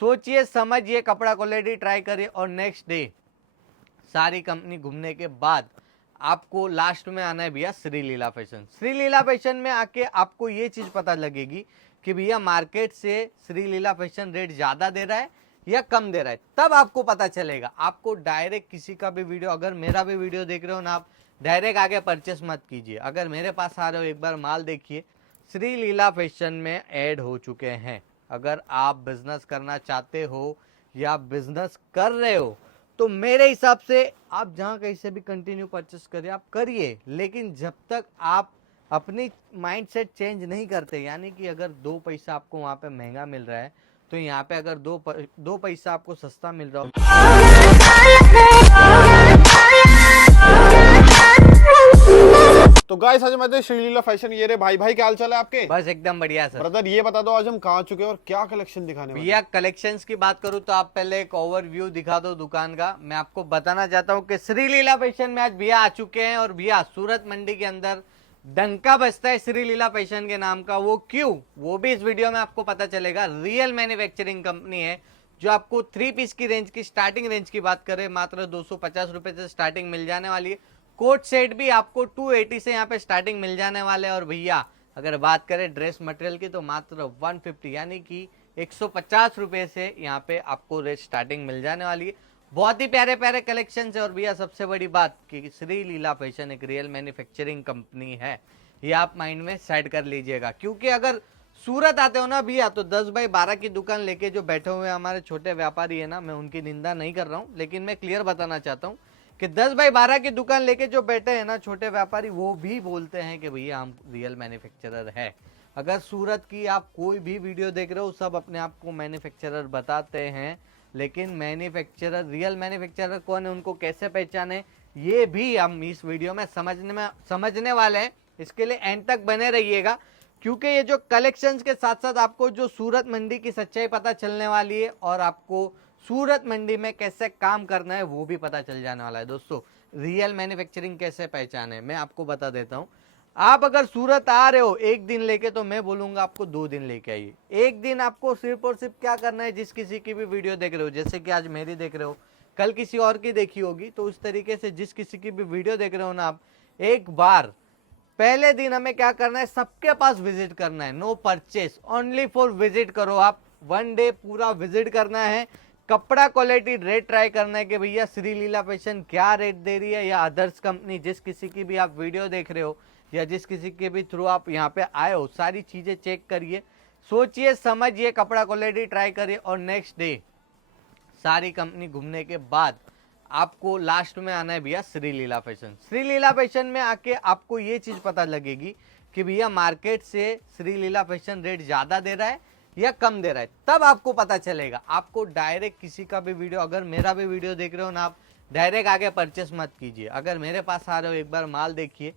सोचिए समझिए, कपड़ा क्वालिटी ट्राई करिए और नेक्स्ट डे सारी कंपनी घूमने के बाद आपको लास्ट में आना है भैया श्री लीला फैशन। श्री लीला फैशन में आके आपको ये चीज पता लगेगी कि भैया मार्केट से श्री लीला फैशन रेट ज्यादा दे रहा है या कम दे रहा है, तब आपको पता चलेगा। आपको डायरेक्ट किसी का भी वीडियो, अगर मेरा भी वीडियो देख रहे हो ना, आप डायरेक्ट आगे परचेस मत कीजिए। अगर मेरे पास आ रहे हो, एक बार माल देखिए, श्री लीला फैशन में ऐड हो चुके हैं। अगर आप बिजनेस करना चाहते हो या बिजनेस कर रहे हो तो मेरे हिसाब से आप जहां कहीं से भी कंटिन्यू परचेस करिए, आप करिए, लेकिन जब तक आप अपनी माइंडसेट चेंज नहीं करते, यानी कि अगर 2 पैसा आपको वहां पे महंगा मिल रहा है तो यहाँ पे अगर दो पैसा आपको सस्ता मिल रहा हो। तो गाइस आज मैं श्रीलीला फैशन, ये रे भाई क्या हाल चाल है आपके? बस एकदम बढ़िया सर। ब्रदर ये बता दो आज हम कहाँ चुके हैं और क्या कलेक्शन दिखाने वाले भैया हैं? कलेक्शंस की बात करूं तो आप पहले एक ओवरव्यू दिखा दो दुकान का। मैं आपको बताना चाहता हूं कि श्री लीला फैशन में आज भैया आ चुके हैं, और भैया सूरत मंडी के अंदर डंका बजता है श्री लीला फैशन के नाम का। वो क्यों, वो भी इस वीडियो में आपको पता चलेगा। रियल मैन्युफैक्चरिंग कंपनी है जो आपको 3 पीस की रेंज की स्टार्टिंग रेंज की बात करें मात्र 250 रुपए से स्टार्टिंग मिल जाने वाली है। कोट सेट भी आपको 280 से यहाँ पे स्टार्टिंग मिल जाने वाले हैं। और भैया अगर बात करें ड्रेस मटेरियल की तो मात्र 150 यानी कि 150 रुपए से यहाँ पे आपको रेट स्टार्टिंग मिल जाने वाली है। बहुत ही प्यारे प्यारे कलेक्शन है। और भैया सबसे बड़ी बात कि श्री लीला फैशन एक रियल मैन्युफैक्चरिंग कंपनी है, ये आप माइंड में सेट कर लीजिएगा। क्योंकि अगर सूरत आते हो ना भैया तो 10 बाई 12 की दुकान लेके जो बैठे हुए हमारे छोटे व्यापारी है ना, मैं उनकी निंदा नहीं कर रहा हूँ, लेकिन मैं क्लियर बताना चाहता हूँ कि 10 बाई 12 की दुकान लेके जो बैठे हैं ना छोटे व्यापारी, वो भी बोलते हैं कि भैया हम रियल मैन्युफैक्चरर है। अगर सूरत की आप कोई भी वीडियो देख रहे हो, सब अपने आप को मैन्युफैक्चरर बताते हैं, लेकिन मैन्युफैक्चरर, रियल मैन्युफैक्चरर कौन है, उनको कैसे पहचाने, ये भी हम इस वीडियो में समझने वाले हैं। इसके लिए एंड तक बने रहिएगा, क्योंकि ये जो कलेक्शंस के साथ साथ आपको जो सूरत मंडी की सच्चाई पता चलने वाली है और आपको सूरत मंडी में कैसे काम करना है वो भी पता चल जाने वाला है। दोस्तों रियल मैन्युफैक्चरिंग कैसे पहचाने मैं आपको बता देता हूं। आप अगर सूरत आ रहे हो एक दिन लेके, तो मैं बोलूंगा आपको 2 दिन लेके आइए। एक दिन आपको सिर्फ और सिर्फ क्या करना है, जिस किसी की भी वीडियो देख रहे हो, जैसे कि आज मेरी देख रहे हो, कल किसी और की देखी होगी, तो उस तरीके से जिस किसी की भी वीडियो देख रहे हो ना आप, एक बार पहले दिन हमें क्या करना है, सबके पास विजिट करना है। No purchase, only for visit करो। आप 1 डे पूरा विजिट करना है, कपड़ा क्वालिटी रेट ट्राई करना है कि भैया श्री लीला फैशन क्या रेट दे रही है, या अदर्स कंपनी जिस किसी की भी आप वीडियो देख रहे हो या जिस किसी के भी थ्रू आप यहाँ पे आए हो, सारी चीजें चेक करिए, सोचिए समझिए, कपड़ा क्वालिटी ट्राई करिए और नेक्स्ट डे सारी कंपनी घूमने के बाद आपको लास्ट में आना है भैया श्री लीला फैशन। श्री लीला फैशन में आके आपको ये चीज पता लगेगी कि भैया मार्केट से श्री लीला फैशन रेट ज्यादा दे रहा है या कम दे रहा है, तब आपको पता चलेगा। आपको डायरेक्ट किसी का भी वीडियो, अगर मेरा भी वीडियो देख रहे हो ना, आप डायरेक्ट आगे परचेस मत कीजिए। अगर मेरे पास आ रहे हो, एक बार माल देखिए,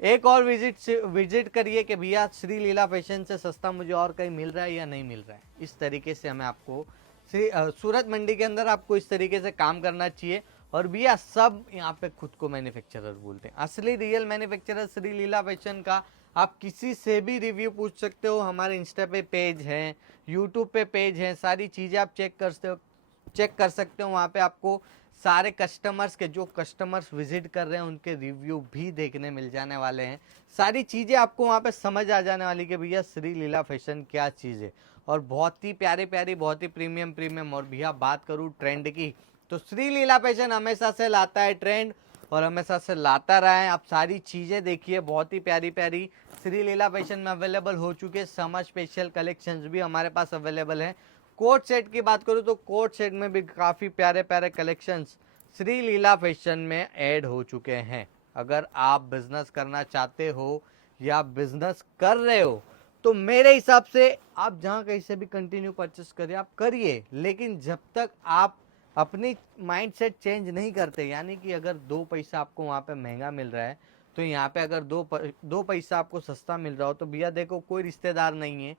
एक और विजिट करिए कि भैया श्री लीला फैशन से सस्ता मुझे और कहीं मिल रहा है या नहीं मिल रहा है। इस तरीके से हमें आपको सूरत मंडी के अंदर आपको इस तरीके से काम करना चाहिए। और भैया सब यहाँ पे खुद को मैन्युफैक्चरर बोलते हैं, असली रियल मैन्युफैक्चरर श्री लीला फैशन का आप किसी से भी रिव्यू पूछ सकते हो। हमारे इंस्टा पे पेज है, यूट्यूब पे पेज है, सारी चीज़ें आप चेक कर सकते हो। वहाँ पे आपको सारे कस्टमर्स के, जो कस्टमर्स विजिट कर रहे हैं उनके रिव्यू भी देखने मिल जाने वाले हैं। सारी चीज़ें आपको वहाँ पे समझ आ जाने वाली कि भैया श्री लीला फैशन क्या चीज़ है। और बहुत ही प्यारी प्यारी, बहुत ही प्रीमियम। और भैया बात करूँ ट्रेंड की, तो श्री लीला फैशन हमेशा से लाता है ट्रेंड और हमेशा से लाता रहा है। आप सारी चीज़ें देखिए, बहुत ही प्यारी प्यारी श्री लीला फैशन में अवेलेबल हो चुके हैं। समर स्पेशल कलेक्शंस भी हमारे पास अवेलेबल है। कोट सेट की बात करूँ तो कोट सेट में भी काफ़ी प्यारे प्यारे कलेक्शंस श्री लीला फैशन में ऐड हो चुके हैं। अगर आप बिजनेस करना चाहते हो या बिजनेस कर रहे हो तो मेरे हिसाब से आप जहाँ कहीं से भी कंटिन्यू परचेस करिए, आप करिए, लेकिन जब तक आप अपनी माइंडसेट चेंज नहीं करते, यानी कि अगर 2 पैसा आपको वहाँ पे महंगा मिल रहा है तो यहाँ पे अगर दो पैसा आपको सस्ता मिल रहा हो, तो भैया देखो कोई रिश्तेदार नहीं है,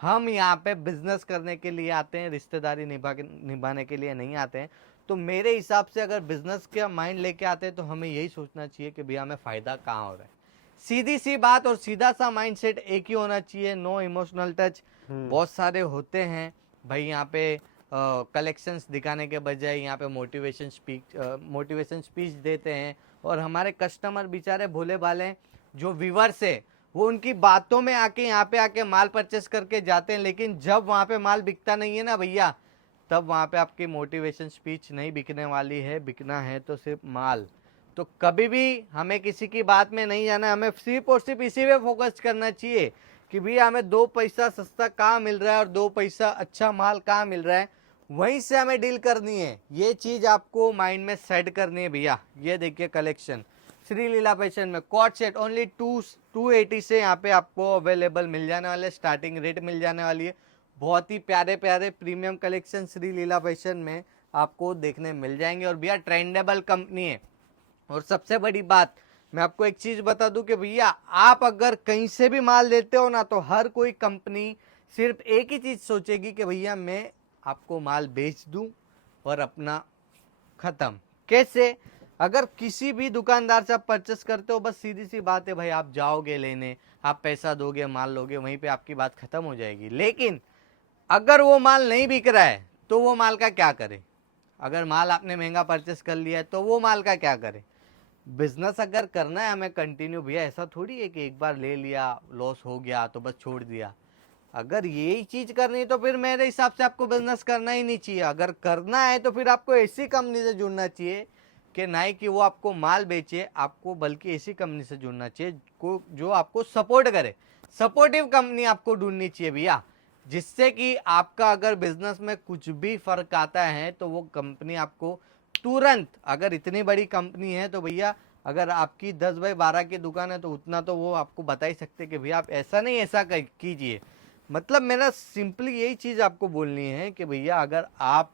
हम यहाँ पे बिजनेस करने के लिए आते हैं, रिश्तेदारी निभाने के लिए नहीं आते हैं। तो मेरे हिसाब से अगर बिजनेस का माइंड लेके आते हैं तो हमें यही सोचना चाहिए कि भैया हमें फायदा कहाँ हो रहा है। सीधी सी बात और सीधा सा माइंडसेट एक ही होना चाहिए, नो इमोशनल टच। बहुत सारे होते हैं भाई यहाँ पे कलेक्शंस दिखाने के बजाय यहाँ पे मोटिवेशन स्पीच देते हैं। और हमारे कस्टमर बेचारे भोले भाले हैं, जो व्यूवर्स है वो उनकी बातों में आके यहाँ पे आके माल परचेस करके जाते हैं, लेकिन जब वहाँ पे माल बिकता नहीं है ना भैया, तब वहाँ पे आपकी मोटिवेशन स्पीच नहीं बिकने वाली है, बिकना है तो सिर्फ माल। तो कभी भी हमें किसी की बात में नहीं जाना, हमें सिर्फ और सिर्फ इसी पे फोकस करना चाहिए कि भैया हमें 2 पैसा सस्ता कहाँ मिल रहा है और 2 पैसा अच्छा माल कहाँ मिल रहा है, वहीं से हमें डील करनी है। ये चीज़ आपको माइंड में सेट करनी है भैया। ये देखिए कलेक्शन श्री लीला फैशन में कॉट सेट ओनली 280 से यहाँ पे आपको अवेलेबल मिल जाने वाले, स्टार्टिंग रेट मिल जाने वाली है। बहुत ही प्यारे प्यारे प्रीमियम कलेक्शन श्री लीला फैशन में आपको देखने मिल जाएंगे। और भैया ट्रेंडेबल कंपनी है। और सबसे बड़ी बात मैं आपको एक चीज बता दूं कि भैया आप अगर कहीं से भी माल लेते हो ना, तो हर कोई कंपनी सिर्फ एक ही चीज सोचेगी कि भैया मैं आपको माल बेच दूं और अपना खत्म। कैसे? अगर किसी भी दुकानदार से आप परचेस करते हो, बस सीधी सी बात है भाई, आप जाओगे लेने, आप पैसा दोगे, माल लोगे, वहीं पे आपकी बात खत्म हो जाएगी। लेकिन अगर वो माल नहीं बिक रहा है तो वो माल का क्या करें? अगर माल आपने महंगा परचेस कर लिया है तो वो माल का क्या करें? बिजनेस अगर करना है हमें कंटिन्यू भैया, ऐसा थोड़ी है कि एक बार ले लिया लॉस हो गया तो बस छोड़ दिया। अगर यही चीज करनी है तो फिर मेरे हिसाब से आपको बिजनेस करना ही नहीं चाहिए। अगर करना है तो फिर आपको ऐसी कंपनी से जुड़ना चाहिए कि नहीं कि वो आपको माल बेचे, आपको बल्कि ऐसी कंपनी से जुड़ना चाहिए को जो आपको सपोर्ट करे। सपोर्टिव कंपनी आपको ढूंढनी चाहिए भैया, जिससे कि आपका अगर बिजनेस में कुछ भी फर्क आता है तो वो कंपनी आपको तुरंत, अगर इतनी बड़ी कंपनी है तो भैया अगर आपकी 10 बाई 12 की दुकान है तो उतना तो वो आपको बता ही सकते कि भैया आप ऐसा नहीं ऐसा कीजिए। मतलब मेरा सिंपली यही चीज आपको बोलनी है कि भैया अगर आप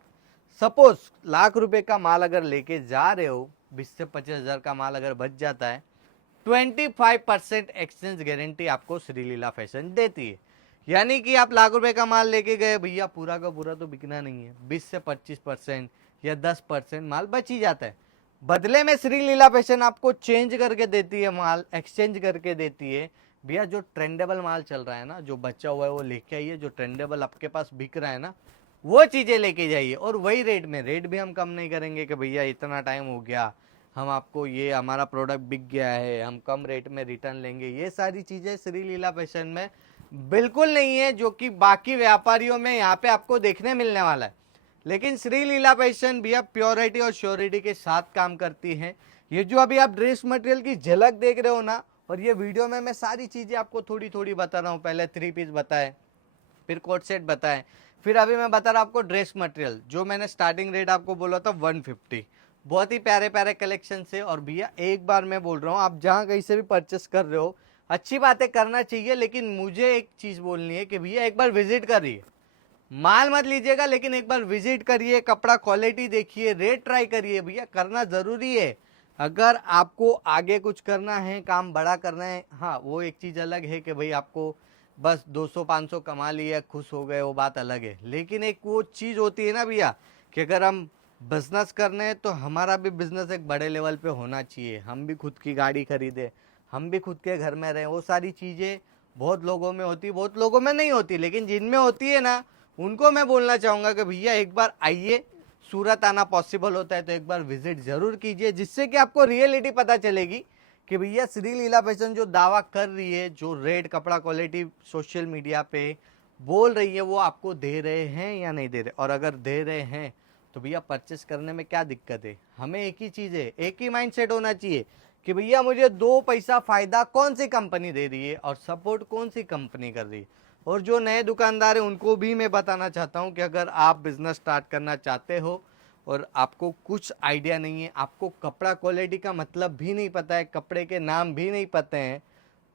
सपोज लाख रुपए का माल अगर लेके जा रहे हो, 20 से 25 हजार का माल अगर बच जाता है, 25% एक्सचेंज गारंटी आपको श्री लीला फैशन देती है। यानी कि आप लाख रुपए का माल लेके गए भैया, पूरा का पूरा तो बिकना नहीं है, 20 से 25% या 10% माल बच ही जाता है। बदले में श्री लीला फैशन आपको चेंज करके देती है, माल एक्सचेंज करके देती है। भैया जो ट्रेंडेबल माल चल रहा है ना, जो बचा हुआ है वो लेके आइए, जो ट्रेंडेबल आपके पास बिक रहा है ना वो चीजें लेके जाइए। और वही रेट में, रेट भी हम कम नहीं करेंगे कि भैया इतना टाइम हो गया, हम आपको ये हमारा प्रोडक्ट बिक गया है, हम कम रेट में रिटर्न लेंगे। ये सारी चीजें श्री लीला फैशन में बिल्कुल नहीं है, जो कि बाकी व्यापारियों में यहाँ पे आपको देखने मिलने वाला है। लेकिन श्री लीला फैशन भैया प्योरिटी और श्योरिटी के साथ काम करती है। ये जो अभी आप ड्रेस मटेरियल की झलक देख रहे हो ना, और ये वीडियो में मैं सारी चीजें आपको थोड़ी थोड़ी बता रहा हूँ। पहले 3 पीस बताए, फिर कोट सेट बताए, फिर अभी मैं बता रहा हूँ आपको ड्रेस मटेरियल, जो मैंने स्टार्टिंग रेट आपको बोला था 150। बहुत ही प्यारे प्यारे कलेक्शन से। और भैया एक बार मैं बोल रहा हूँ, आप जहाँ कहीं से भी परचेस कर रहे हो, अच्छी बातें करना चाहिए, लेकिन मुझे एक चीज बोलनी है कि भैया एक बार विजिट करिए। माल मत लीजिएगा, लेकिन एक बार विजिट करिए, कपड़ा क्वालिटी देखिए, रेट ट्राई करिए। भैया करना जरूरी है। अगर आपको आगे कुछ करना है, काम बड़ा करना है, हाँ वो एक चीज अलग है कि भाई आपको बस 200-500 कमा लिया खुश हो गए, वो बात अलग है। लेकिन एक वो चीज होती है ना भैया कि अगर हम बिजनेस करने हैं तो हमारा भी बिजनेस एक बड़े लेवल पे होना चाहिए। हम भी खुद की गाड़ी खरीदे, हम भी खुद के घर में रहे, वो सारी चीजें बहुत लोगों में होती, बहुत लोगों में नहीं होती, लेकिन जिनमें होती है ना उनको मैं बोलना चाहूंगा कि भैया एक बार आइए। सूरत आना पॉसिबल होता है तो एक बार विजिट जरूर कीजिए, जिससे कि आपको रियलिटी पता चलेगी कि भैया श्री लीला फैशन जो दावा कर रही है, जो रेट कपड़ा क्वालिटी सोशल मीडिया पे बोल रही है, वो आपको दे रहे हैं या नहीं दे रहे। और अगर दे रहे हैं तो भैया परचेस करने में क्या दिक्कत है? हमें एक ही चीज है, एक ही माइंड सेट होना चाहिए कि भैया मुझे 2 पैसा फायदा कौन सी कंपनी दे रही है और सपोर्ट कौन सी कंपनी कर रही है। और जो नए दुकानदार हैं उनको भी मैं बताना चाहता हूं कि अगर आप बिजनेस स्टार्ट करना चाहते हो और आपको कुछ आइडिया नहीं है, आपको कपड़ा क्वालिटी का मतलब भी नहीं पता है, कपड़े के नाम भी नहीं पते हैं,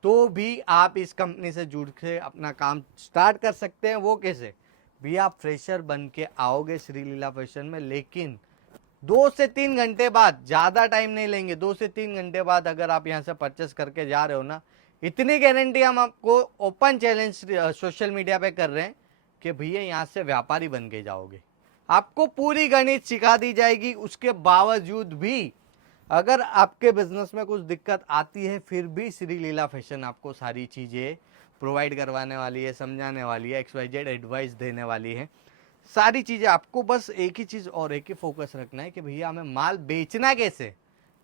तो भी आप इस कंपनी से जुड़ के अपना काम स्टार्ट कर सकते हैं। वो कैसे? भी आप फ्रेशर बन के आओगे श्री लीला फैशन में, लेकिन 2 से 3 घंटे बाद, ज़्यादा टाइम नहीं लेंगे, 2 से 3 घंटे बाद अगर आप यहाँ से परचेस करके जा रहे हो ना, इतनी गारंटी हम आपको ओपन चैलेंज सोशल मीडिया पे कर रहे हैं कि भैया यहाँ से व्यापारी बन के जाओगे। आपको पूरी गणित सिखा दी जाएगी। उसके बावजूद भी अगर आपके बिजनेस में कुछ दिक्कत आती है, फिर भी श्री लीला फैशन आपको सारी चीज़ें प्रोवाइड करवाने वाली है, समझाने वाली है, XYZ एडवाइस देने वाली है। सारी चीजें आपको बस एक ही चीज और एक ही फोकस रखना है कि भैया हमें माल बेचना कैसे।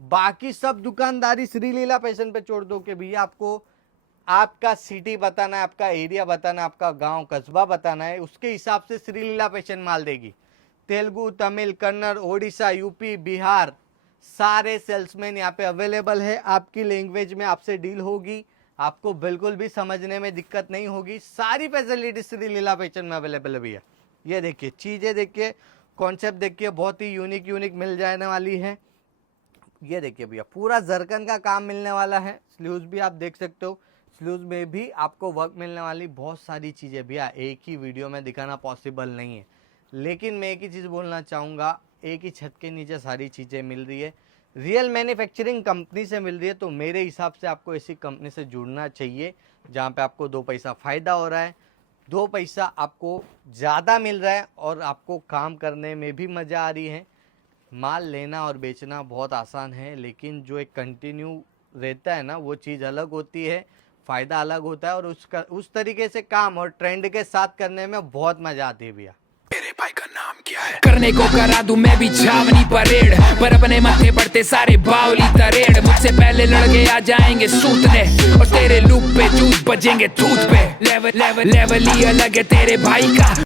बाकी सब दुकानदारी श्री लीला फैशन पे छोड़ दो कि भैया आपको आपका सिटी बताना है, आपका एरिया बताना है, आपका गांव कस्बा बताना है, उसके हिसाब से श्री लीला फैशन माल देगी। तेलुगु, तमिल, कन्नड़, ओडिशा, यूपी, बिहार सारे सेल्समैन यहाँ पे अवेलेबल है। आपकी लैंग्वेज में आपसे डील होगी, आपको बिल्कुल भी समझने में दिक्कत नहीं होगी। सारी फैसिलिटी श्री लीला फैशन में अवेलेबल है भैया। ये देखिए चीज़ें देखिए, कॉन्सेप्ट देखिए, बहुत ही यूनिक मिल जाने वाली है। ये देखिए भैया पूरा जरकन का काम मिलने वाला है। स्लीव्स भी आप देख सकते हो, स्लीव्स में भी आपको वर्क मिलने वाली बहुत सारी चीज़ें भैया एक ही वीडियो में दिखाना पॉसिबल नहीं है। लेकिन मैं एक ही चीज़ बोलना चाहूँगा, एक ही छत के नीचे सारी चीज़ें मिल रही है, रियल मैन्युफैक्चरिंग कंपनी से मिल रही है। तो मेरे हिसाब से आपको ऐसी कंपनी से जुड़ना चाहिए जहाँ पे आपको 2 पैसा फ़ायदा हो रहा है, 2 पैसा आपको ज़्यादा मिल रहा है और आपको काम करने में भी मज़ा आ रही है। माल लेना और बेचना बहुत आसान है, लेकिन जो एक कंटिन्यू रहता है ना वो चीज़ अलग होती है, फ़ायदा अलग होता है और उसका उस तरीके से काम और ट्रेंड के साथ करने में बहुत मज़ा आती है भैया। मेरे भाई का नाम क्या है? करने को करा दूं मैं भी छावनी परेड, पर अपने माथे पड़ते सारे बावली तरेड़। मुझसे पहले लड़के आ जाएंगे सूतने और तेरे लूप पे जूत बजेंगे थूत पे। लेवल ही अलग है तेरे भाई का।